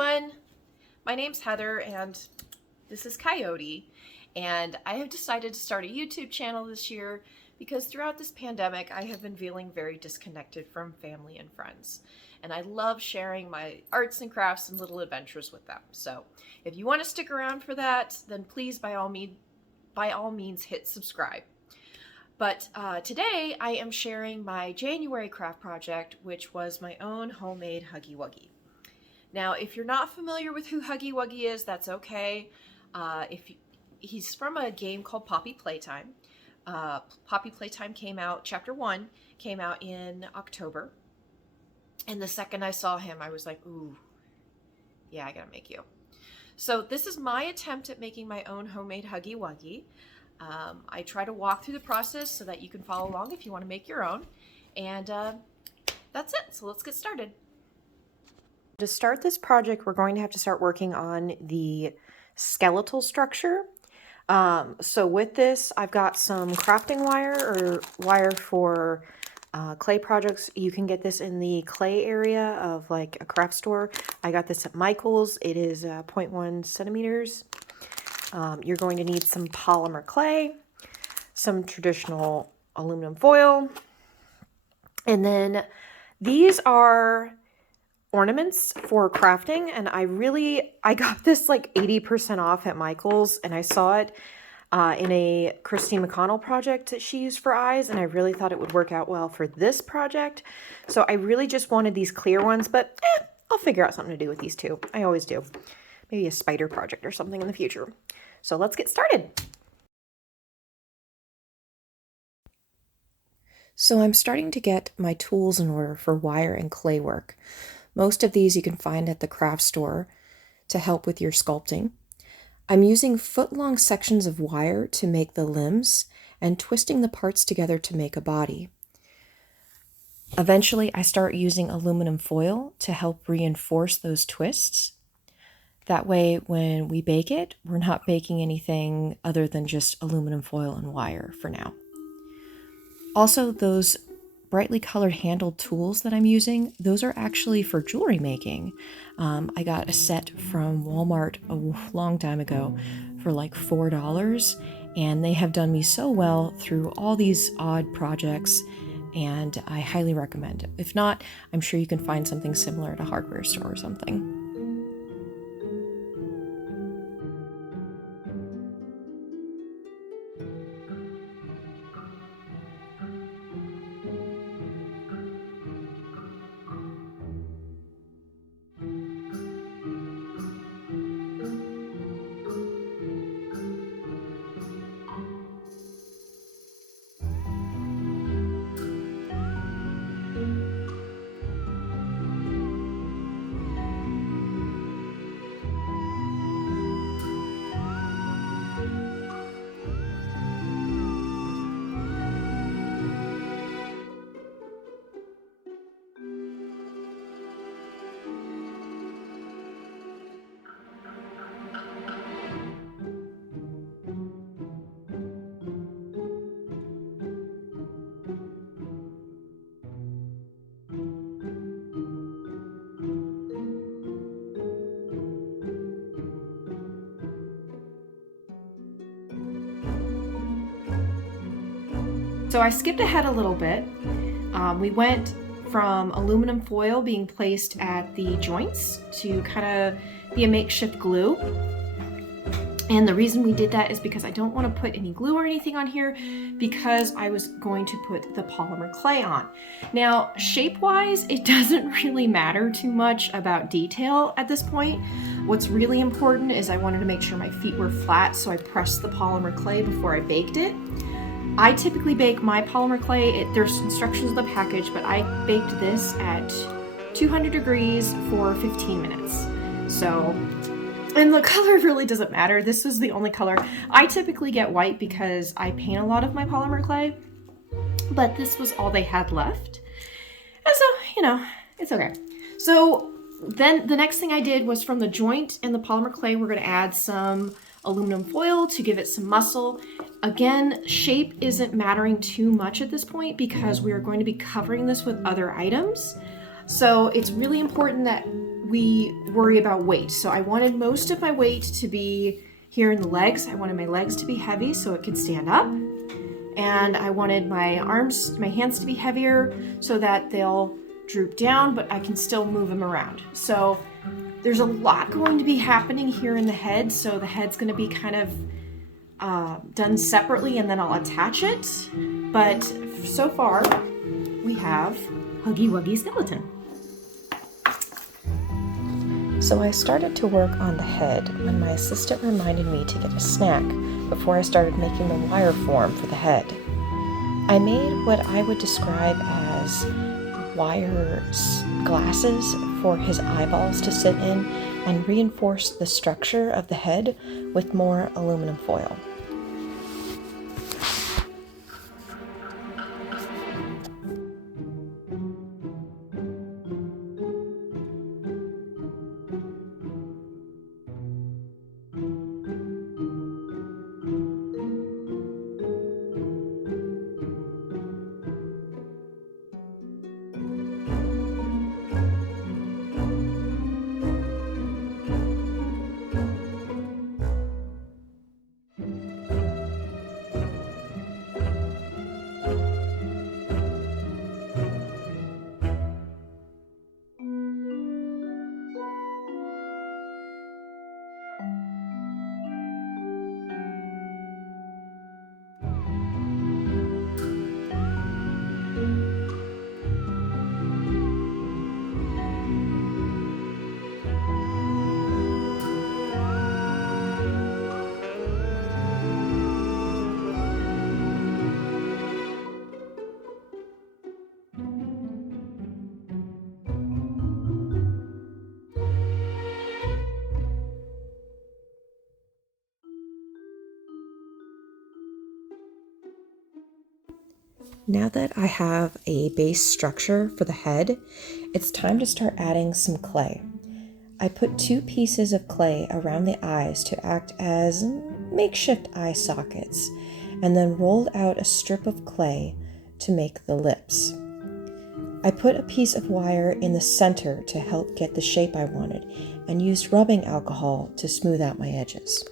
everyone, my name's Heather and this is Coyote, and I have decided to start a YouTube channel this year because throughout this pandemic I have been feeling very disconnected from family and friends, and I love sharing my arts and crafts and little adventures with them. So if you want to stick around for that, then please by all means hit subscribe. But today I am sharing my January craft project, which was my own homemade Huggy Wuggy. Now, if you're not familiar with who Huggy Wuggy is, that's okay. He's from a game called Playtime. Playtime came out, Chapter 1 came out in October. And the second I saw him, I was like, ooh, yeah, I gotta make you. So this is my attempt at making my own homemade Huggy Wuggy. I try to walk through the process so that you can follow along if you want to make your own. And that's it. So let's get started. To start this project, we're going to have to start working on the skeletal structure. So with this, I've got some crafting wire or wire for clay projects. You can get this in the clay area of like a craft store. I got this at Michael's. It is 0.1 centimeters. You're going to need some polymer clay, some traditional aluminum foil, and then these are ornaments for crafting, and I got this like 80% off at Michael's, and I saw it in a Christine McConnell project that she used for eyes, and I really thought it would work out well for this project. So I really just wanted these clear ones, but I'll figure out something to do with these two. I always do. Maybe a spider project or something in the future. So let's get started. So I'm starting to get my tools in order for wire and clay work. Most of these you can find at the craft store to help with your sculpting. I'm using foot-long sections of wire to make the limbs and twisting the parts together to make a body. Eventually, I start using aluminum foil to help reinforce those twists. That way, when we bake it, we're not baking anything other than just aluminum foil and wire for now. Also, those brightly colored handled tools that I'm using, those are actually for jewelry making. I got a set from Walmart a long time ago for like $4, and they have done me so well through all these odd projects, and I highly recommend it. If not, I'm sure you can find something similar at a hardware store or something. So I skipped ahead a little bit. We went from aluminum foil being placed at the joints to kind of be a makeshift glue. And the reason we did that is because I don't want to put any glue or anything on here because I was going to put the polymer clay on. Now, shape-wise, it doesn't really matter too much about detail at this point. What's really important is I wanted to make sure my feet were flat, so I pressed the polymer clay before I baked it. I typically bake my polymer clay, there's instructions in the package, but I baked this at 200 degrees for 15 minutes. So, and the color really doesn't matter. This was the only color. I typically get white because I paint a lot of my polymer clay, but this was all they had left. And so, you know, it's okay. So then the next thing I did was from the joint in the polymer clay, we're gonna add some aluminum foil to give it some muscle. Again, shape isn't mattering too much at this point because we are going to be covering this with other items. So it's really important that we worry about weight. So I wanted most of my weight to be here in the legs. I wanted my legs to be heavy so it could stand up. And I wanted my hands to be heavier so that they'll droop down, but I can still move them around. So there's a lot going to be happening here in the head. So the head's going to be kind of done separately, and then I'll attach it. But so far, we have Huggy Wuggy skeleton. So I started to work on the head when my assistant reminded me to get a snack before I started making the wire form for the head. I made what I would describe as wire glasses for his eyeballs to sit in and reinforced the structure of the head with more aluminum foil. Now that I have a base structure for the head, it's time to start adding some clay. I put 2 pieces of clay around the eyes to act as makeshift eye sockets, and then rolled out a strip of clay to make the lips. I put a piece of wire in the center to help get the shape I wanted, and used rubbing alcohol to smooth out my edges.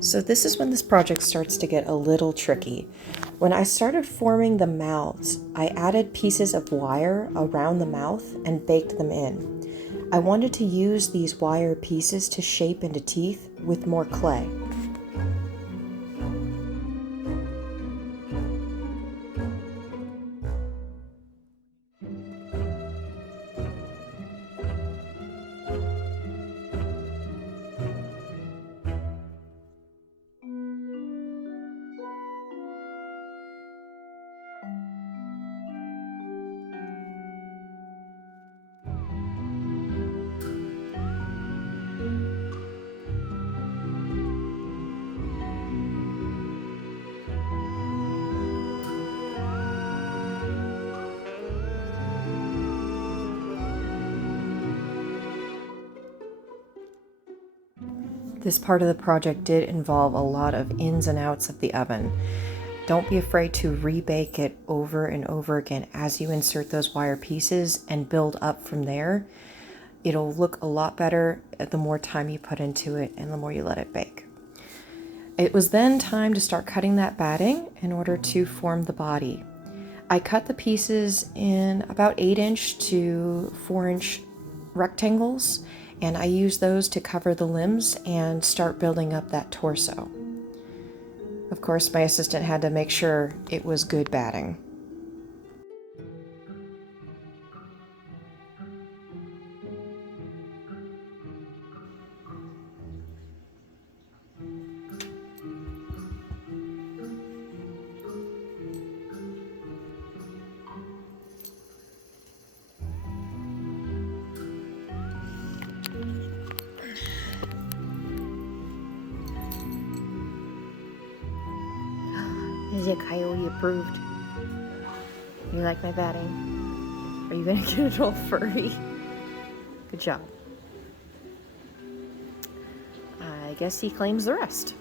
So this is when this project starts to get a little tricky. When I started forming the mouths, I added pieces of wire around the mouth and baked them in. I wanted to use these wire pieces to shape into teeth with more clay. This part of the project did involve a lot of ins and outs of the oven. Don't be afraid to rebake it over and over again as you insert those wire pieces and build up from there. It'll look a lot better the more time you put into it and the more you let it bake. It was then time to start cutting that batting in order to form the body. I cut the pieces in about 8-inch to 4-inch rectangles, and I used those to cover the limbs and start building up that torso. Of course, my assistant had to make sure it was good batting. Yeah, Coyote approved. You like my batting? Are you gonna get it all furry? Good job. I guess he claims the rest.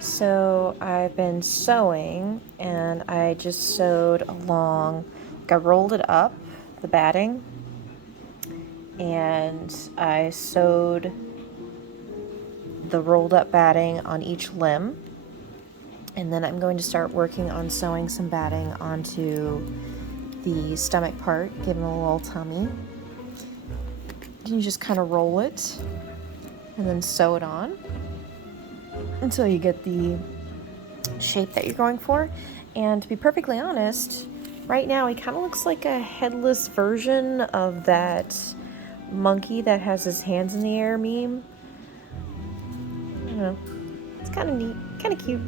So I've been sewing, and I just sewed along, like I rolled it up, the batting, and I sewed the rolled up batting on each limb. And then I'm going to start working on sewing some batting onto the stomach part, give him a little tummy. You just kind of roll it and then sew it on until you get the shape that you're going for. And to be perfectly honest, right now he kind of looks like a headless version of that monkey that has his hands in the air meme. I don't know. It's kind of neat, kind of cute.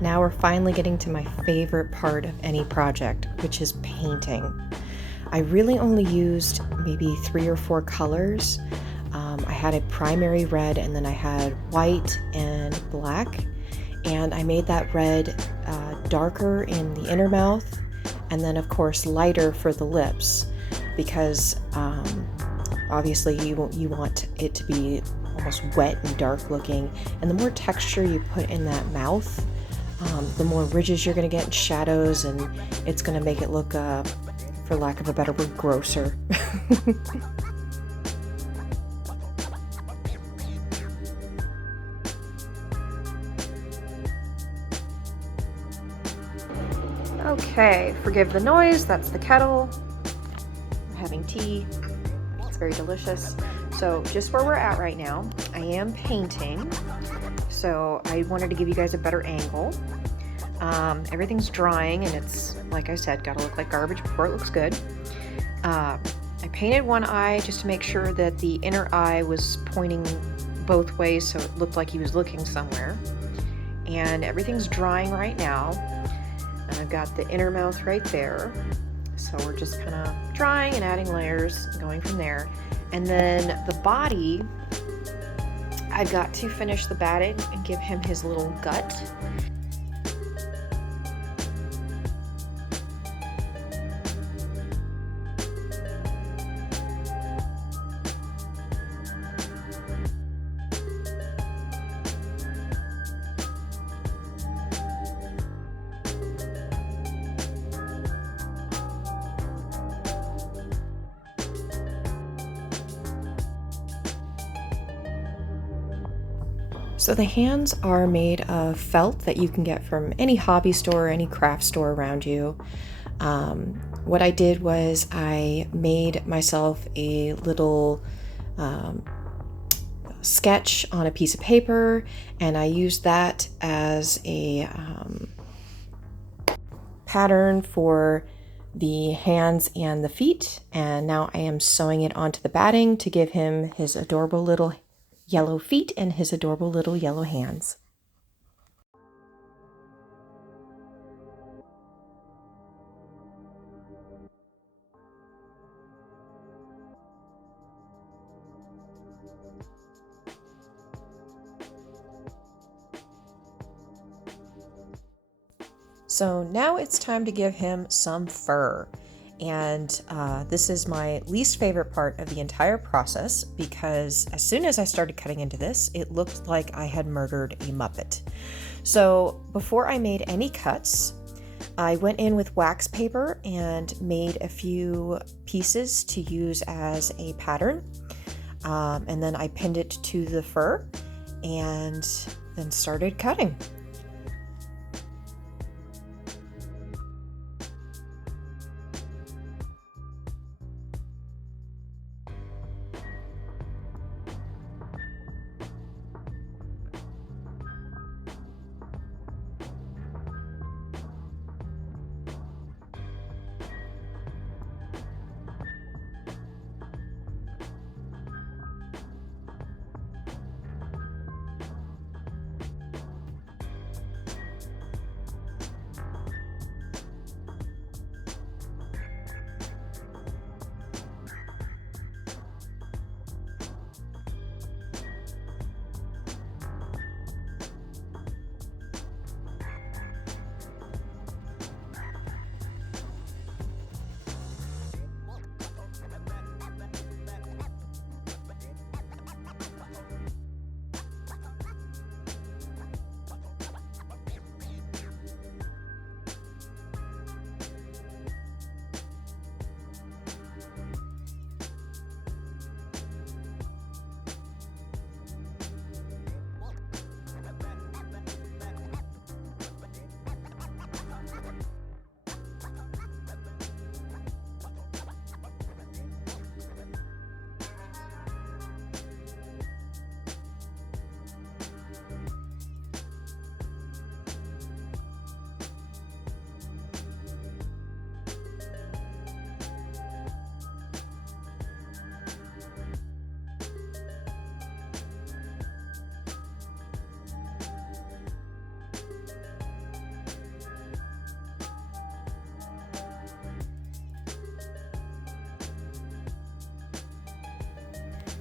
Now we're finally getting to my favorite part of any project, which is painting. I really only used maybe 3 or 4 colors. I had a primary red, and then I had white and black, and I made that red darker in the inner mouth, and then of course lighter for the lips, because obviously you want it to be almost wet and dark looking, and the more texture you put in that mouth, the more ridges you're going to get in shadows, and it's going to make it look, for lack of a better word, grosser. Okay, forgive the noise, that's the kettle. I'm having tea. It's very delicious. So just where we're at right now, I am painting. So I wanted to give you guys a better angle. Everything's drying, and it's, like I said, gotta look like garbage before it looks good. I painted one eye just to make sure that the inner eye was pointing both ways, so it looked like he was looking somewhere. And everything's drying right now. And I've got the inner mouth right there. So we're just kind of drying and adding layers, going from there. And then the body, I've got to finish the batting and give him his little gut. So the hands are made of felt that you can get from any hobby store or any craft store around you. What I did was I made myself a little sketch on a piece of paper, and I used that as a pattern for the hands and the feet, and now I am sewing it onto the batting to give him his adorable little yellow feet and his adorable little yellow hands. So now it's time to give him some fur. And this is my least favorite part of the entire process because as soon as I started cutting into this, it looked like I had murdered a Muppet. So before I made any cuts, I went in with wax paper and made a few pieces to use as a pattern. And then I pinned it to the fur and then started cutting.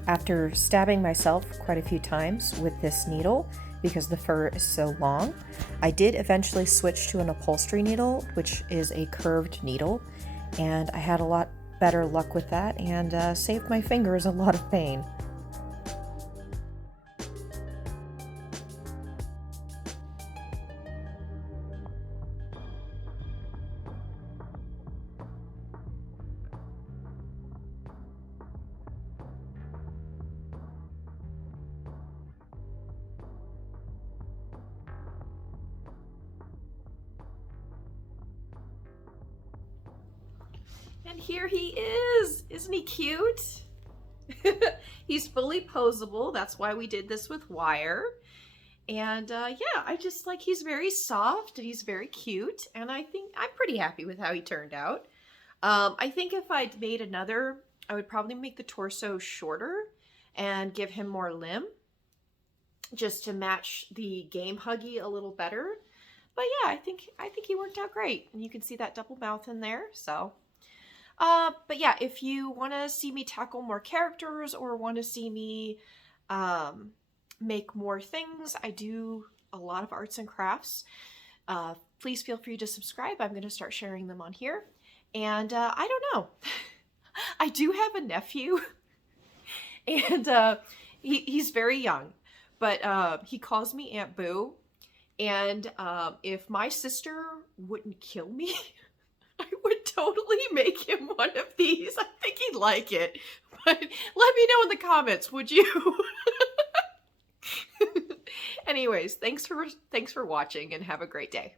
After stabbing myself quite a few times with this needle, because the fur is so long, I did eventually switch to an upholstery needle, which is a curved needle, and I had a lot better luck with that and saved my fingers a lot of pain. And here he is! Isn't he cute? He's fully posable. That's why we did this with wire. And yeah, I just like, he's very soft and he's very cute. And I think I'm pretty happy with how he turned out. I think if I'd made another, I would probably make the torso shorter and give him more limb just to match the game Huggy a little better. But yeah, I think he worked out great. And you can see that double mouth in there, so. But yeah, if you want to see me tackle more characters or want to see me make more things, I do a lot of arts and crafts. Please feel free to subscribe. I'm going to start sharing them on here. And I don't know. I do have a nephew, and he's very young, but he calls me Aunt Boo. And if my sister wouldn't kill me, I would totally make him one of these. I think he'd like it. But let me know in the comments, would you? Anyways, thanks for watching and have a great day.